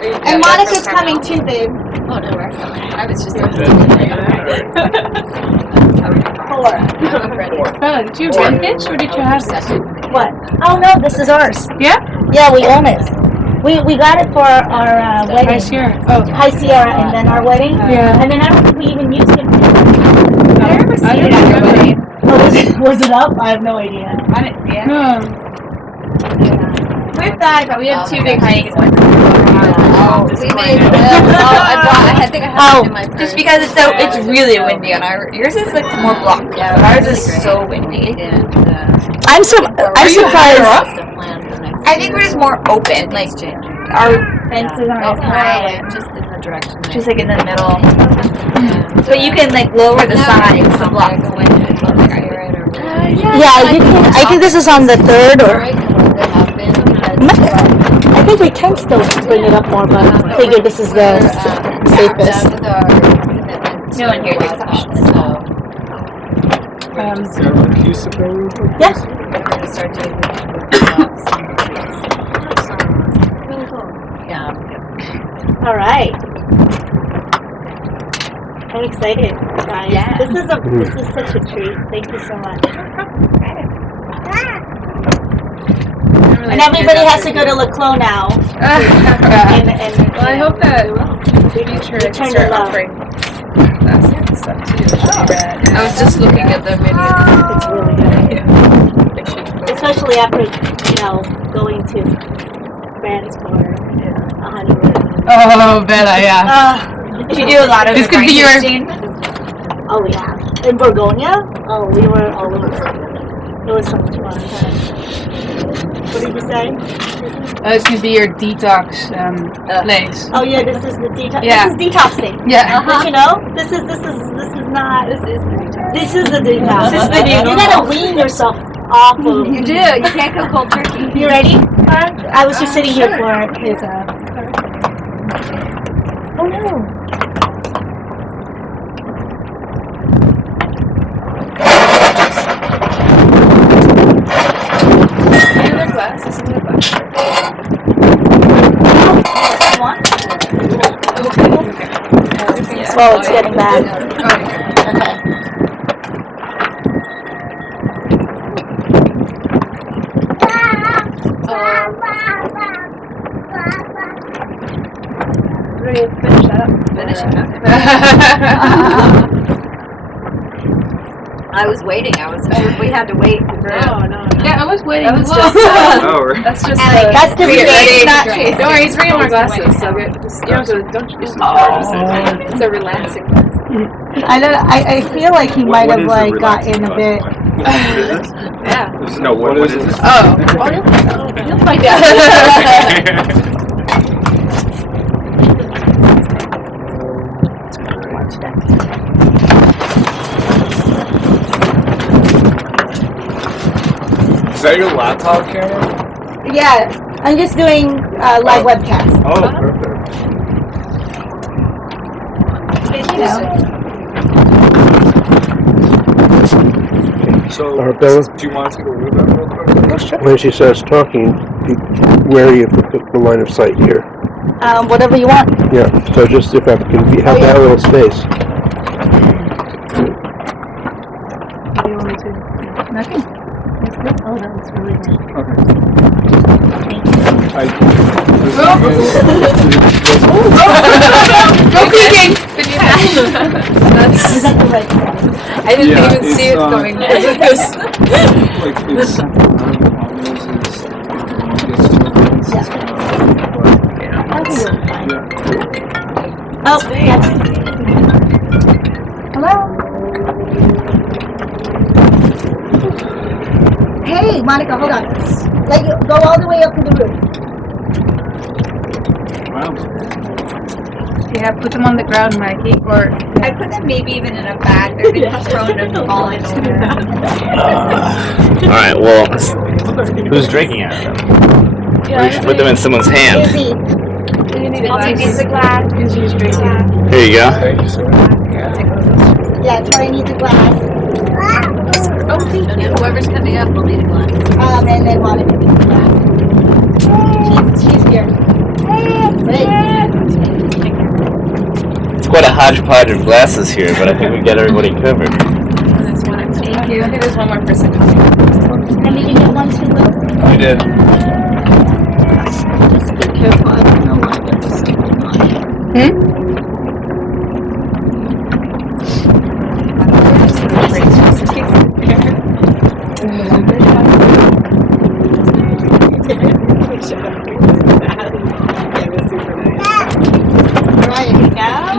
And Monica's coming too, babe. Oh, no, we're coming. I was just... Bella, did you rent this or did you have this? What? Oh no, this is ours. Yeah? Yeah, we own it. We got it for our wedding. High Sierra. Oh. High Sierra, and then our wedding. Yeah. And then I don't think we even used it. I never seen it at your wedding. Oh, was it up? I have no idea. I didn't see it. No. We're fine, but we have two big hikes. We made I think I have it in my purse. Just because it's really windy on yours is like more blocked. Yeah, ours is so windy. I'm surprised. I think we're just more open. Like our fences aren't high, just in the direction. just like in the middle. But you can like lower the sides to block the wind. Yeah, you can. I think this is on the third, or I think we can still bring it up more, but I figure this is the safest. No one here takes options. Yeah. All right. I'm excited, guys. Yeah. This is such a treat. Thank you so much. And everybody has to go to Laclos now. And Well, I hope that future I can start offering that stuff too. It should be rad. I was just looking at the menu. it's really good. Especially after, going to France for a honeymoon. Oh, Bella, yeah. Did you do a lot of This the could be wine your- tasting? Oh yeah. In Borgonia? Oh, we were all over. It was so much fun. What did you say? This could be your detox place. Oh yeah, this is the detox. Yeah. This is detoxing. Yeah. But you know, this is not. This is the detox. This is the new You gotta wean yourself off of. You do. You can't go cold turkey. You ready? I was just sitting here for his. Oh no. Well, it's getting bad. Okay. Ready to finish that up? Finish it up. I was waiting. We had to wait. Yeah, I was waiting. That was as well. just, That's just. That's different. It's not Don't worry, he's bringing more glasses, so good. Just, don't use them. It's a relaxing. I feel like he might have gotten a bit. Yeah. No, what is this? Oh. You'll find out. Is that your laptop camera? Yeah, I'm just doing live webcast. Oh, perfect. So, Bella, do you want to take a look at that real quick? when she starts talking, be wary of the line of sight here. Whatever you want. Yeah, so just if I can have that little space. What do you want me to? Nothing. That's good. Oh, that was really good. Go peeking! Is that the right side? I didn't Yeah, even see it's, it coming. Like, it's something Oh, yes. Hello? Hey, Monica, hold on. Go all the way up to the roof. Yeah, put them on the ground, Mikey. Or I put them maybe even in a bag. They're being thrown and falling over. Alright, well, who's drinking out of them? We should put them in someone's hand. Izzy. I'll take the glass. Here you go. Thank you, sir. Yeah, Troy needs a glass. Whoever's coming up will need a glass. And then Monica needs a glass. She's here. Wait. hodgepodge of glasses here, but I think we got everybody covered. There's one. Thank you. I think there's one more person coming. And did you get one too, Will? We did. Just be careful. I don't know why they're just keeping on.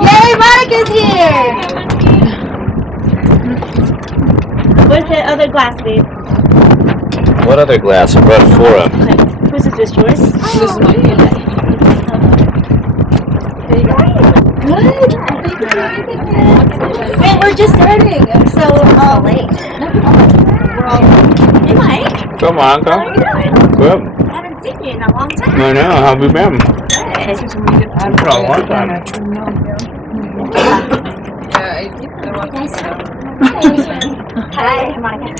Yay, Monica's here! Where's the other glass, babe? What other glass? I brought 4 of them. Okay. Whose is this, yours? This is mine. Good. Wait, we're just starting. So, late. Hey, Mike. Come on, How are come. you doing? Good. I haven't seen you in a long time. I know. How have you been? Good. For a long time. Hi, Monica.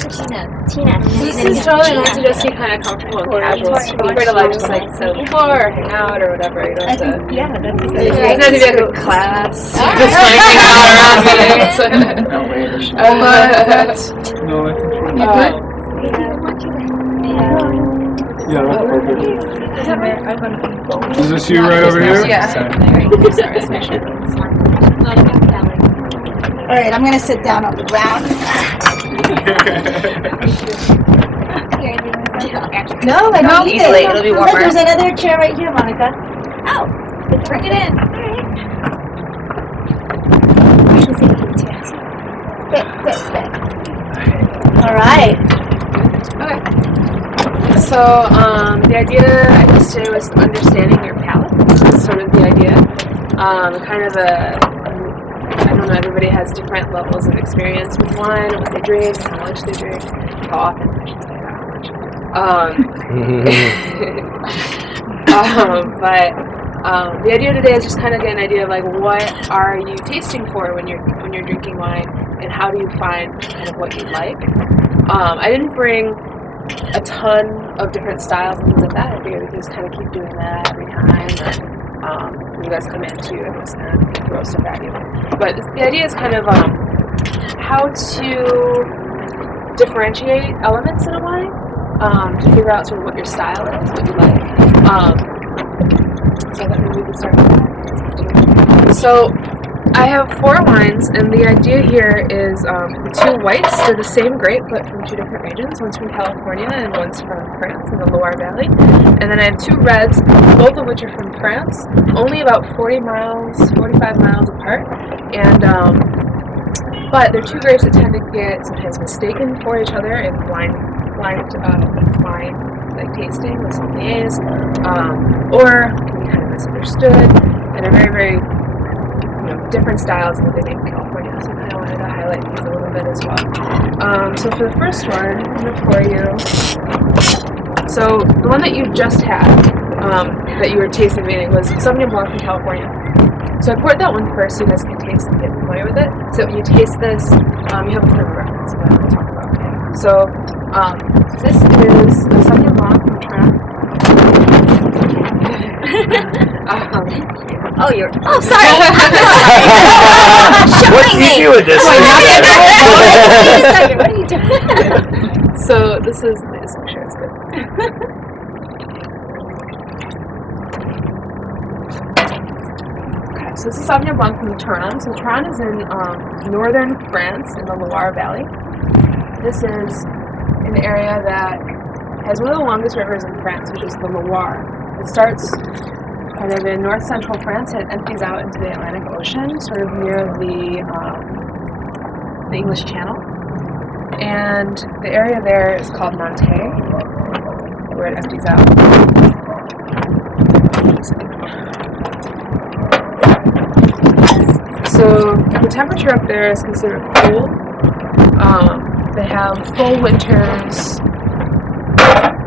Tina. This is totally meant to just be kind of comfortable and casual. So feel free to like just like sit on the floor or hang out or whatever. You don't have to. Yeah, that's It doesn't have to be like a class. Just like hang out around meetings. No, I think yeah, that's perfect. Is this you right over here? Yeah. All right, I'm gonna sit down on the ground. No, I don't need easily. it. It'll be Look, warmer. there's another chair right here, Monica. Oh, bring it in. All right. So, the idea, I guess, today was understanding your palate. That's sort of the idea. Kind of I don't know, everybody has different levels of experience with wine, what they drink, how much they drink, how often, I should say, not how much. But the idea today is just kind of get an idea of like, what are you tasting for when you're drinking wine, and how do you find kind of what you like. I didn't bring a ton of different styles and things like that. I figured we could just kind of keep doing that every time. When you guys come in too, I'm just gonna throw stuff at you. But the idea is kind of how to differentiate elements in a wine, to figure out sort of what your style is, what you like. So I thought maybe we could start with that. So I have 4 wines, and the idea here is the 2 whites. They're the same grape, but from 2 different regions. One's from California, and one's from France in the Loire Valley. And then I have 2 reds, both of which are from France, only about 45 miles apart. And but they're 2 grapes that tend to get sometimes mistaken for each other in blind wine like tasting with sommeliers, or can be kind of misunderstood. And they're very, very different styles than what they make in California, so I kind of wanted to highlight these a little bit as well. So for the first one, I'm going to pour you. So the one that you just had, that you were tasting meaning was Sauvignon Blanc from California. So I poured that one first so you guys can taste and get familiar with it. So when you taste this, you have a frame of reference that we'll talk about. So this is the Sauvignon Blanc from Toronto. Oh, sorry. What do you do with this? What are you doing? So this is nice. I'm sure it's good. Okay, so this is Sauvignon Blanc from Toron. So Toron is in northern France in the Loire Valley. This is an area that has one of the longest rivers in France, which is the Loire. It starts kind of in north-central France. It empties out into the Atlantic Ocean, sort of near the English Channel. And the area there is called Nanterre, where it empties out. So the temperature up there is considered cool. They have full winters,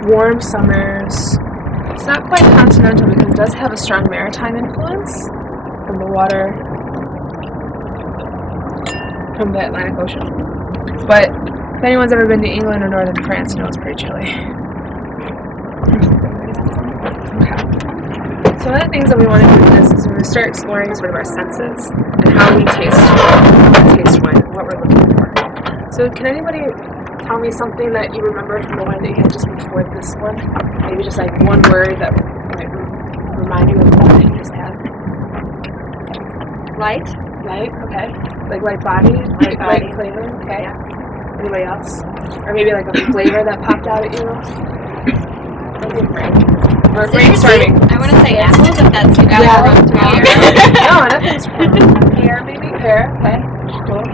warm summers. It's not quite continental because it does have a strong maritime influence from the water from the Atlantic Ocean. But if anyone's ever been to England or northern France, you know it's pretty chilly. Okay. So one of the things that we want to do with this is we to start exploring sort of our senses and how we taste wine and what we're looking for. So can anybody tell me something that you remember from the wine that you had just before this one? Maybe just like one word that might remind you of the one that you just had. Light. Light, okay. Like light body, light flavor, okay. Anybody else? Or maybe like a flavor that popped out at you? Or brainstorming. I want to say apples, if that's too bad. No, nothing's wrong. Pear, maybe? Pear, okay. Cool.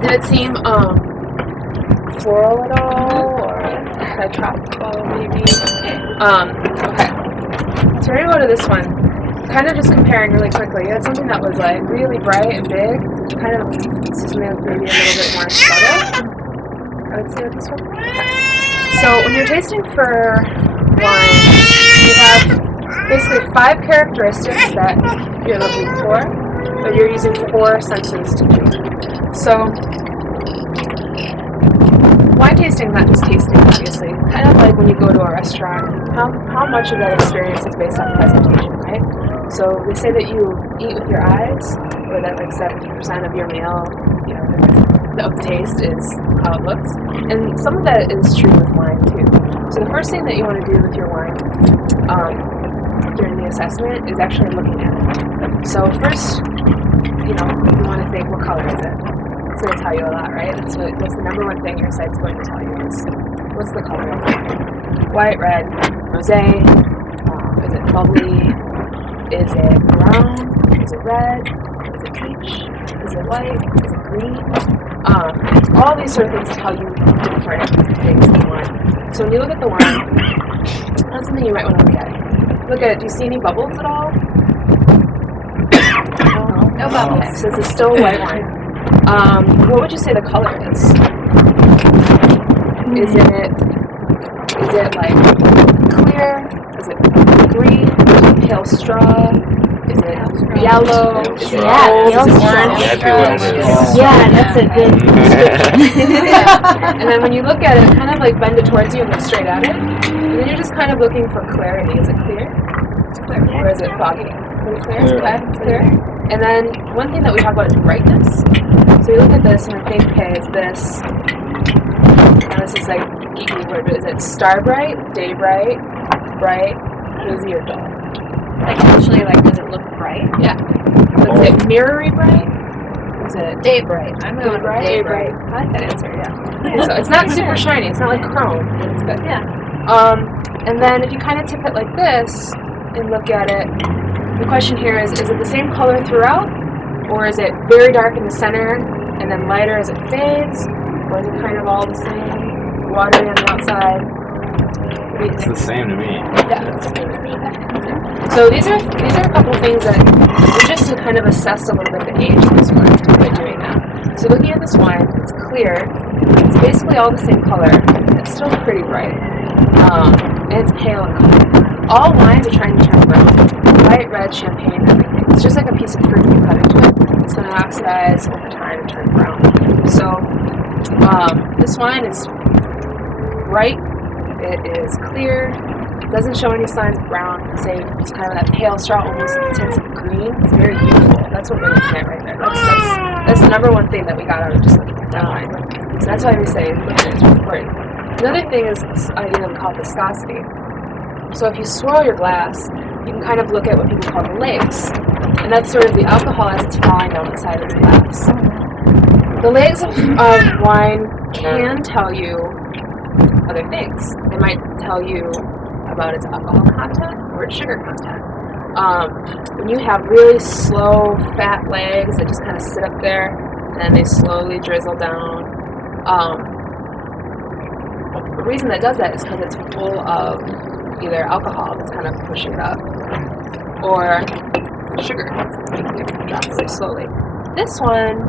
Did it seem floral at all? Or kind of tropical, maybe? Okay. So we're going to go to this one. Kind of just comparing really quickly. You had something that was like really bright and big. Kind of something that was maybe a little bit more subtle. I would say with this one. So when you're tasting for wine, you have basically 5 characteristics that you're looking for, but you're using 4 senses to do. So wine tasting is not just tasting, obviously. Kind of like when you go to a restaurant, how much of that experience is based on presentation, right? So they say that you eat with your eyes, or that like 70% of your meal, you know, of taste is how it looks. And some of that is true with wine too. So the first thing that you want to do with your wine during the assessment is actually looking at it. So first, you know, you want to think, what color is it? It's going to tell you a lot, right? That's the number one thing your site's going to tell you is, what's the color of it? White, red, rosé, is it bubbly? Is it brown? Is it red? Is it peach? Is it white? Is it green? All these sort of things tell you different things in wine. So when you look at the wine, that's something you might want to look at. Look at it. Do you see any bubbles at all? No bubbles. Okay, so this is still white wine. What would you say the color is? Is it like clear? Is it green? Pale straw? Is it yellow? Is it pale orange? straw. That's what it is. Yeah, that's a good description. And then when you look at it, kind of like bend it towards you and look straight at it. And then you're just kind of looking for clarity. Is it clear? It's clear. Or is it foggy? Pretty clear? Okay, it's clear. And then one thing that we talk about is brightness. So you look at this and we think, okay, is this, now this is like geeky word, but is it star bright, day bright, bright, hazy, or dull? Like actually, like, does it look bright? Yeah. Is it mirrory bright? Is it Day bright. I'm day going with bright? day bright. I like that answer, yeah. So it's not super shiny, it's not like chrome, but it's good. Yeah. And then if you kind of tip it like this and look at it, the question here is it the same color throughout? Or is it very dark in the center and then lighter as it fades? Or is it kind of all the same, watery on the outside? What do you It's think? the same to me. Yeah, it's the same to me. So these are a couple things that just to kind of assess a little bit the age of this wine by doing that. So looking at this wine, it's clear. It's basically all the same color. It's still pretty bright. And it's pale in color. All wines are trying to turn brown. White, red, champagne, everything. It's just like a piece of fruit you cut into it. It's going to oxidize over time and turn brown. So this wine is bright. It is clear. It doesn't show any signs of brown. It's kind of that pale straw, almost tints of green. It's very beautiful. That's what we're looking at right there. That's the number one thing that we got out of just looking at that wine. So that's why we say looking at it's important. Another thing is this idea we call viscosity. So if you swirl your glass, you can kind of look at what people call the legs. And that's sort of the alcohol as it's falling down the side of the glass. The legs of wine can tell you other things. They might tell you about its alcohol content or its sugar content. When you have really slow, fat legs that just kind of sit up there and then they slowly drizzle down, the reason that does that is because it's full of either alcohol that's kind of pushing it up or sugar that's making it drop really slowly. This one,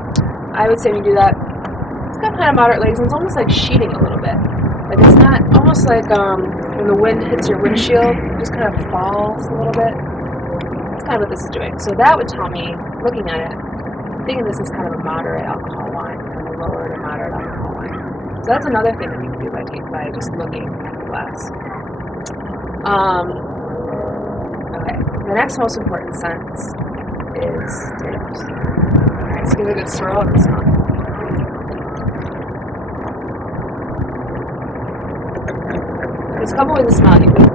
I would say when you do that, it's got kind of moderate legs and it's almost like sheeting a little bit. Like it's not, almost like when the wind hits your windshield, it just kind of falls a little bit. That's kind of what this is doing. So that would tell me, looking at it, I'm thinking this is kind of a moderate alcohol wine, kind of a lower to moderate alcohol wine. So that's another thing that you can do by just looking at the glass. Okay, the next most important sense is tomatoes. Alright, let's give it a good swirl and smell. There's a couple ways to smell. You can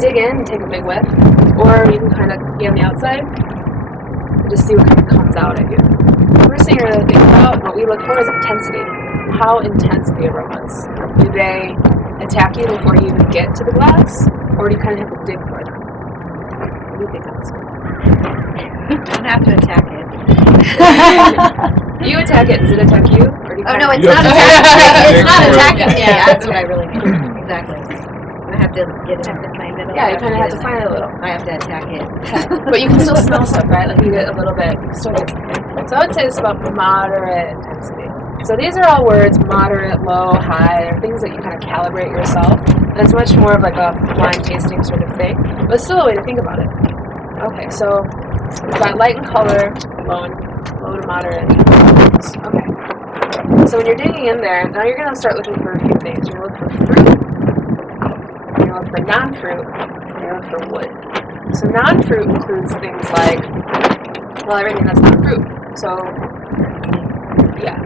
dig in and take a big whiff, or you can kind of be on the outside and just see what kind of comes out at you. The first thing you're going to think about, what we look for is intensity. How intense are the aromas? Do they attack you before you even get to the glass, or do you kind of have to dig for them? What do you think on this one? don't have to attack it. You attack it. Does it attack you? Or do you Oh kinda- no, it's You not have to attacking. It's not dig for it. attacking me. That's what I really mean. Exactly. I have to get it. Yeah, you kind of have to find it a little. I have to attack it. But you can still smell stuff, right? Like you get a little bit. So I would say it's about moderate intensity. So these are all words: moderate, low, high. They're things that you kind of calibrate yourself. And it's much more of like a blind tasting sort of thing. But it's still a way to think about it. Okay, so we've got light in color, low to moderate. Okay. So when you're digging in there, now you're gonna start looking for a few things. You're gonna look for fruit. You're gonna look for non-fruit. And you're gonna look for wood. So non-fruit includes things like, well, everything that's not fruit. So, yeah,